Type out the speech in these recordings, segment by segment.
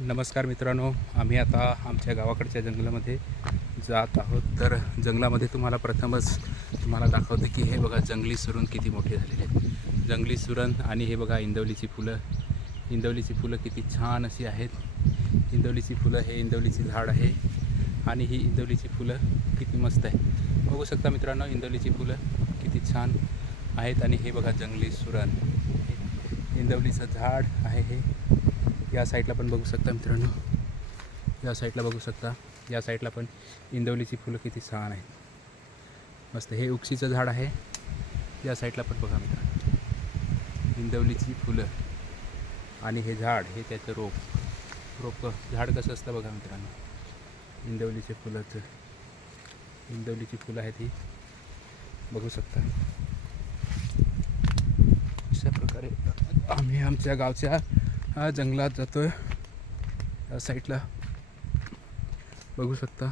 नमस्कार मित्रांनो, आम्ही आता आमच्या गावाकडच्या जंगलामध्ये जात आहोत. तर जंगलामध्ये तुम्हाला दाखवतो की हे बघा जंगली सुरण किती मोठे झालेले आहेत. जंगली सुरण आणि हे बघा इंदवलीची फुलं किती छान अशी आहेत. इंदवलीची फुलं, हे इंदवलीची झाड आहे आणि ही इंदवलीची फुलं किती मस्त आहे. बघू शकता मित्रांनो, इंदवलीची फुलं किती छान आहेत. आणि हे बघा जंगली सुरण, इंदवलीचं झाड आहे हे. या साईडला पण बघू शकता मित्रांनो, या साईडला बघू शकता, या साईडला पण इंदवलीची फुलं किती छान आहेत, मस्त. हे उक्षीचं झाड आहे. या साईडला पण बघा मित्रांनो, इंदवलीची फुलं आणि हे झाड, हे त्याचं रोप झाड कसं असतं बघा मित्रांनो. इंदवलीची फुलं आहेत, ही बघू शकता. अशा प्रकारे आम्ही आमच्या गावच्या जंगलात जातोय. या साईडला बघू शकता,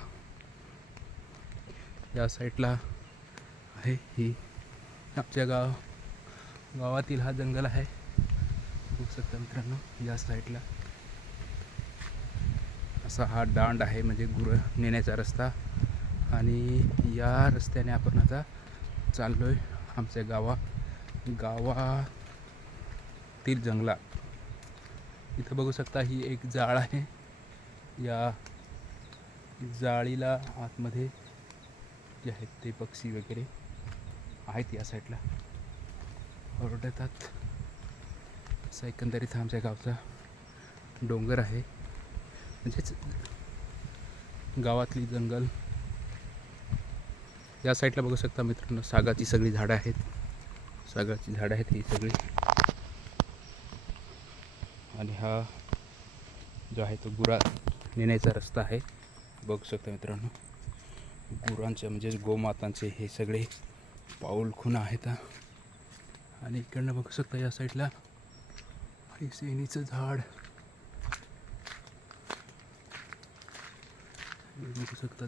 या साईडला आहे ही आमच्या गावातील हा जंगल आहे. बघू शकता मित्रांनो, या साईडला असा हा दांड आहे, म्हणजे गुरं नेण्याचा रस्ता. आणि या रस्त्याने आपण आता चाललोय आमच्या गावातील जंगलात. इथं बघू शकता, ही एक जाळ आहे. या जाळीला आतमध्ये जे आहेत ते पक्षी वगैरे आहेत, या साईडला ओरडतात. असा एकंदरीत आमच्या गावचा डोंगर आहे, म्हणजेच गावातली जंगल. या साईडला बघू शकता मित्रांनो, सागाची सगळी झाडं आहेत, ही सगळी. आणि हा जो आहे तो गुरा नेण्याचा रस्ता आहे. बघू शकता मित्रांनो, गुरांचे म्हणजे गोमातांचे हे सगळे पाऊलखुणा आहेत. आणि इकडनं बघू शकता, या साईडला हे सेनीचं झाड बघू शकता.